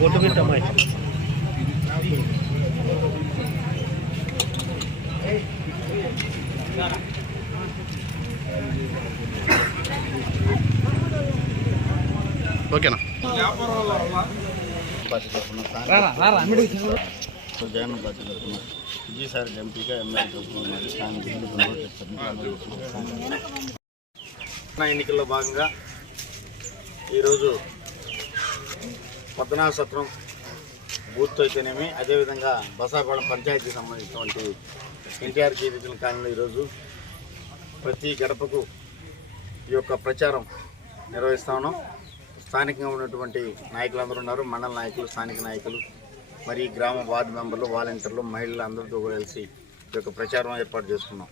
బొట్టు పెట్టమ్మా ఓకేనా? సో జగన్ పార్టీ తరఫున విజయసాయి ఎంపీగా ఎమ్మెల్యే తరఫున స్థానిక ఎన్నికల్లో భాగంగా ఈరోజు పద్మనాభ సత్రం బూత్ అయితేనేమి అదేవిధంగా బసాపాళెం పంచాయతీకి సంబంధించినటువంటి ఎన్టీఆర్ జీవితం కాలంలో ఈరోజు ప్రతి గడపకు ఈ యొక్క ప్రచారం నిర్వహిస్తా ఉన్నాం. స్థానికంగా ఉన్నటువంటి నాయకులు ఉన్నారు. మండల నాయకులు స్థానిక నాయకులు మరి గ్రామ వార్డు మెంబర్లు వాలంటీర్లు మహిళలు అందరితో కూడా కలిసి ఈ యొక్క ప్రచారం ఏర్పాటు చేసుకున్నాం.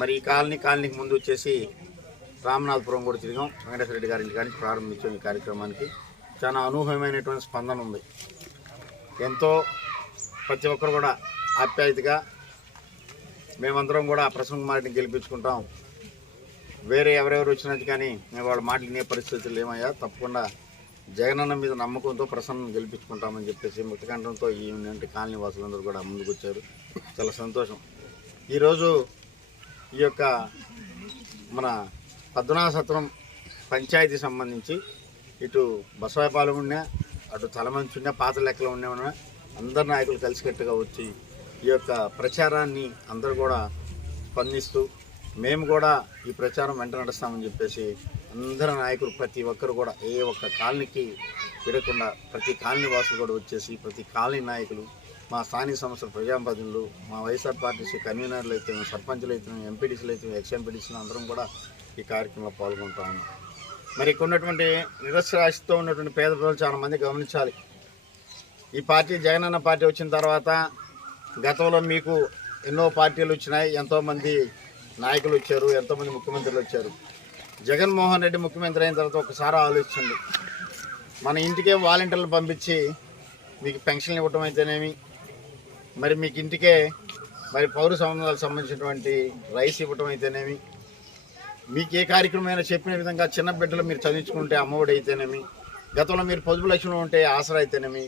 మరి ఈ కాలనీ కాలనీకి ముందు వచ్చేసి రామనాథపురం కూడా తిరిగాం. వెంకటేశ్వర రెడ్డి గారి ఇంటి కానీ ప్రారంభించాం ఈ కార్యక్రమానికి. చాలా అనూహ్యమైనటువంటి స్పందన ఉంది. ఎంతో ప్రతి ఒక్కరు కూడా ఆప్యాయతగా మేమందరం కూడా ప్రసన్న కుమార్ని గెలిపించుకుంటాం. వేరే ఎవరెవరు వచ్చినట్టు కానీ మేము వాళ్ళ మాటలు వినే పరిస్థితులు ఏమయ్యా తప్పకుండా జగనన్న మీద నమ్మకంతో ప్రసన్నం గెలిపించుకుంటామని చెప్పేసి మృతకంఠంతో ఈ కాలనీ వాసులందరూ కూడా ముందుకు వచ్చారు చాలా సంతోషం. ఈరోజు ఈ యొక్క మన పద్మనాభ సత్రం పంచాయతీ సంబంధించి ఇటు బసవాయపాలెం ఉన్నా అటు తలమంచి ఉన్నా పాత లెక్కలు ఉన్నా అందరు నాయకులు కలిసికట్టుగా వచ్చి ఈ యొక్క ప్రచారాన్ని అందరూ కూడా స్పందిస్తూ మేము కూడా ఈ ప్రచారం వెంట నడుస్తామని చెప్పేసి అందరు నాయకులు ప్రతి ఒక్కరు కూడా ఏ ఒక్క కాలనీకి విడకుండా ప్రతి కాలనీ వాసులు కూడా వచ్చేసి ప్రతి కాలనీ నాయకులు మా స్థానిక సంస్థల ప్రజాప్రతినిధులు మా వైఎస్ఆర్ పార్టీసీ కన్వీనర్లు అయితే సర్పంచులు అయితే ఎంపీడీసీలు అయితే ఎక్స్ ఎంపీడీసీలు అందరం కూడా ఈ కార్యక్రమంలో పాల్గొంటా ఉన్నాం మరి ఇక్కడ ఉన్నటువంటి నిరక్షరాస్యతో ఉన్నటువంటి పేద ప్రజలు చాలామంది గమనించాలి. ఈ పార్టీ జగనన్న పార్టీ వచ్చిన తర్వాత గతంలో మీకు ఎన్నో పార్టీలు వచ్చినాయి. ఎంతోమంది నాయకులు వచ్చారు ఎంతోమంది ముఖ్యమంత్రులు వచ్చారు. జగన్మోహన్ రెడ్డి ముఖ్యమంత్రి అయిన తర్వాత ఒకసారి ఆలోచించండి. మన ఇంటికే వాలంటీర్లు పంపించి మీకు పెన్షన్లు ఇవ్వటం అయితేనేమి? మరి మీకు ఇంటికే మరి పౌర సంబంధాలకు సంబంధించినటువంటి రైస్ ఇవ్వటం అయితేనేమి? మీకు ఏ కార్యక్రమం అయినా చెప్పిన విధంగా చిన్న బిడ్డలు మీరు చదివించుకుంటే అమ్మఒడి అయితేనేమి గతంలో మీరు పొదుపు లక్ష్యంలో ఉంటే ఆసరా అయితేనేమి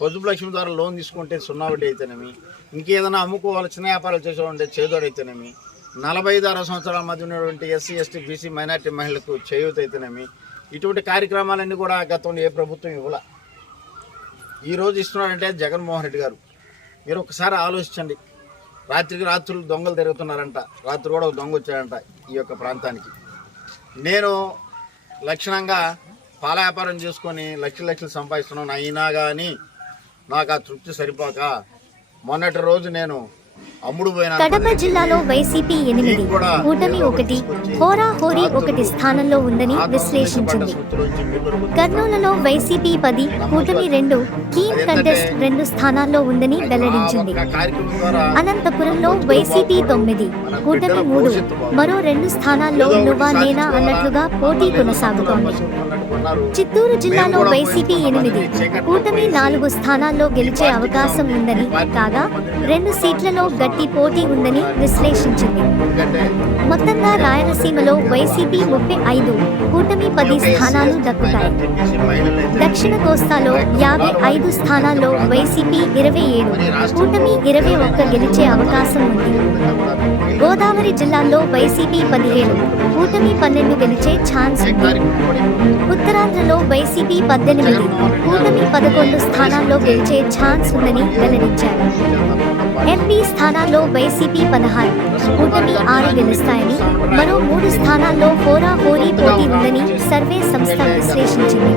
పొదుపు లక్ష్యం ద్వారా లోన్ తీసుకుంటే సున్నా వడ్డీ అయితేనేమి ఇంకేదైనా అమ్ముకోవాలి చిన్న వ్యాపారాలు చేసేవాళ్ళంటే చేదోడు అయితేనేమి నలభై ఐదు అరవై సంవత్సరాల మధ్య ఉన్నటువంటి ఎస్సీ ఎస్టీ బీసీ మైనార్టీ మహిళలకు చేయూత అయితేనేమి ఇటువంటి కార్యక్రమాలన్నీ కూడా గతంలో ఏ ప్రభుత్వం ఇవ్వాల. ఈరోజు ఇస్తున్నాడంటే జగన్మోహన్ రెడ్డి గారు. మీరు ఒకసారి ఆలోచించండి. రాత్రికి రాత్రులు దొంగలు తిరుగుతున్నారంట. రాత్రి కూడా ఒక దొంగ వచ్చాడంట ఈ యొక్క ప్రాంతానికి. నేను లక్షణంగా పాల వ్యాపారం చేసుకొని లక్షలు లక్షలు సంపాదిస్తున్నాను. అయినా కానీ నాకు ఆ తృప్తి సరిపోక మొన్నటి రోజు నేను కడప జిల్లాలో వైసీపీ ఎనిమిది కూటమి ఒకటి హోరా హోరీ ఒకటి స్థానంలో ఉందని విశ్లేషించింది. కర్నూలులో వైసీపీ పది కూటమి రెండు కీన్ కంటెస్ట్ రెండు స్థానాల్లో ఉందని వెల్లడించింది. అనంతపురంలో వైసీపీ తొమ్మిది కూటమి మూడు మరో రెండు స్థానాల్లో నువ్వా నేనా అన్నట్లుగా పోటీ కొనసాగుతోంది. చిత్తూరు జిల్లాలో వైసీపీ ఎనిమిది కూటమి నాలుగు స్థానాల్లో గెలిచే అవకాశం ఉందని కాగా రెండు సీట్లలో గట్టి పోటీ ఉందని విశ్లేషించింది. మొత్తంగా రాయలసీమలో వైసీపీ ముప్పై ఐదు కూటమి పది స్థానాలు దక్కుతాయి. దక్షిణ కోస్తాలో యాభై ఐదు స్థానాల్లో వైసీపీ ఇరవై ఏడు కూటమి ఇరవై ఒక్క గెలిచే అవకాశం ఉంది. గోదావరి జిల్లాల్లో వైసీపీ పదిహేడు కూటమి పన్నెండు గెలిచే ఛాన్స్ ఉంది. ఉత్తరాంధ్రలో వైసీపీ పద్దెనిమిది కూటమి పదకొండు స్థానాల్లో గెలిచే ఛాన్స్ ఉందని వెల్లడించారు. ఎంపీ స్థానాల్లో వైసీపీ పదహారు కూటమి ఆరు గెలుస్తాయని మరో మూడు స్థానాల్లో హోరా హోరీ పోటీ ఉందని సర్వే సంస్థ విశ్లేషించింది